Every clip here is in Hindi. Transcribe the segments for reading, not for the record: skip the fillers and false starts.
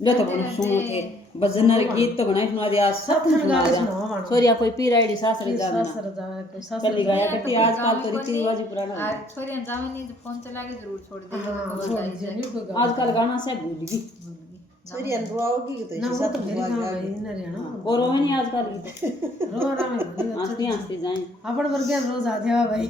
ले तो बनो सुनो थे भजनर गीत तो गणेश सुना दिया सब सुना दिया सोरिया कोई पीराईडी सासरे जावे पहली गाया करती आजकल तो रीति रिवाज पुराना है सोरिया जावे नहीं तो फोन चला के जरूर छोड़ दे आजकल गाना से भूल गई सोरिया रोओगी तो साथ और रोवे नहीं आजकल की रो रहा मैं हंसती हंसती जाए अपन वर्ग रोज आ जावा भाई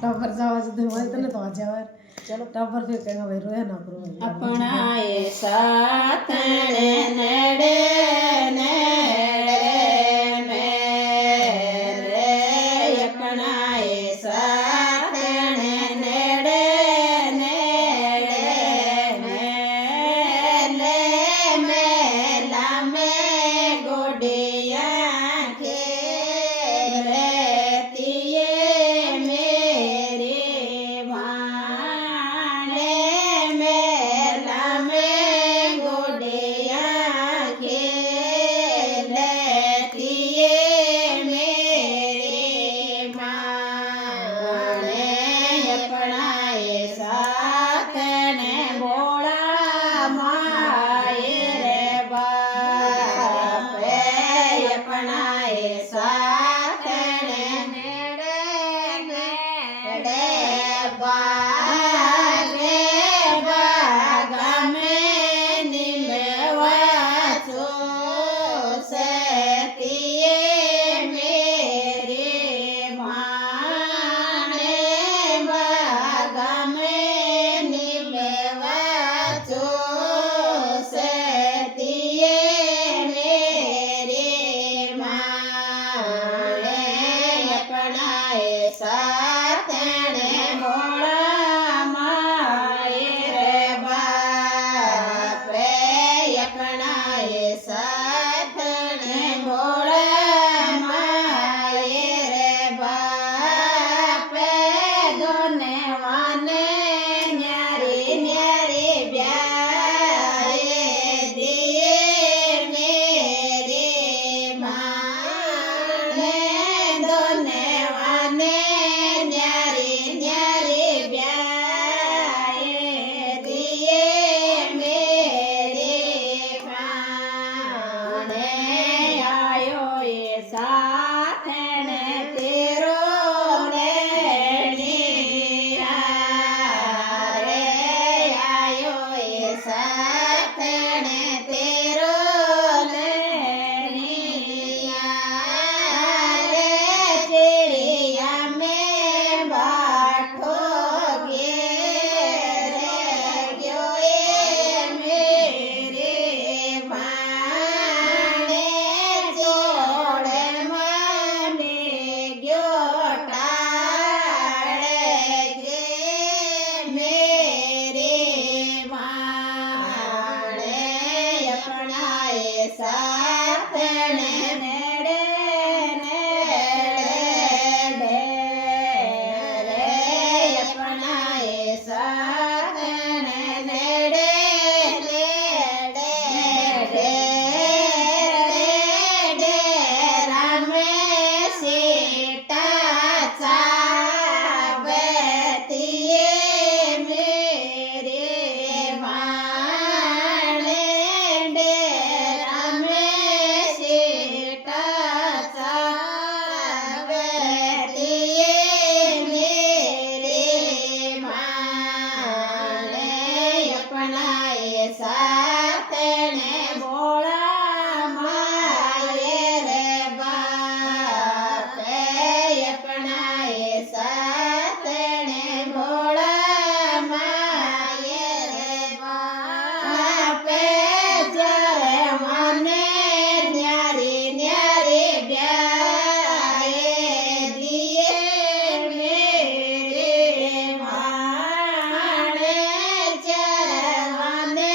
टॉपर जावा जदे भाई तने तो आ जावा चलो टॉपर फिर कहेगा भाई रोया ना करो अपना ये साथ नेड़े नेड़े मेरे अपना ये साथ नेड़े नेड़े मेले मेला में गोडियां खेलती मेरे भाने मेला में गोडियां खेलती मेरे भाने अपना ये साथ ने बोला माए रे बाप अपना ये साथ ने नेड़े नेड़े बागे बागा में निमवा सतिए मेरे भाने बागा में निमवा सतिए मेरे भाने अपना ये साथ ने बोला माए रे बाप अपना ये साथ ने बोला माए रे बाप दोने वाने न्यारी न्यारी ब्याए दिए मेरे भाने दोने वाने न्यारी न्यारी ब्याए दिए मेरे भाने आयो ये साथ ने तेरो लेनिया रे आयो ये साथ ने तेरो लेनिया रे चिड़िया में बाठोगे रे क्यों मेरे भाने जोड़े माने ग्योटाड़े गे मेरे भाने अपना ये साथ ने नेड़े नेड़े ढेरे अपना ये साथ ने नेड़े नेड़े ढेरे डेरा में सीटा चावतिए मेरे भाने डेरा में सीटा चावतिए मेरे भाने अपना ये साथ ने बोला माए रे बाप अपना ये साथ ने बोला माए रे बाप जरे माने न्यारी न्यारी ब्याए दिए मेरे भाने जरे माने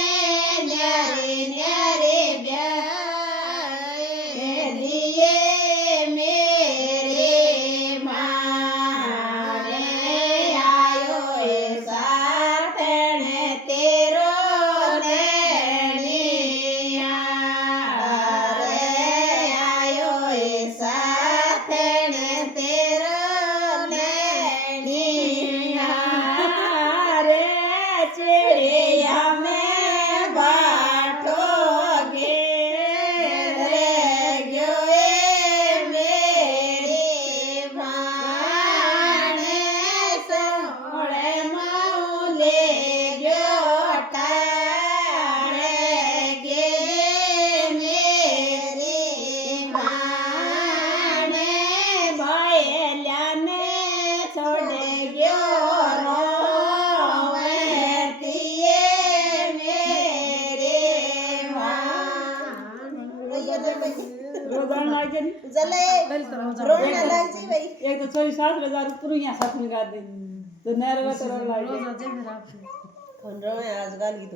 रोजाना लाग जानी जले रोना लाग जी भाई एक तो छोरी 7,000 ऊपर यहाँ साथ में गा दे तो नरवा तो लाग रोज अजय फिर आप कौन रोए आजकल की तो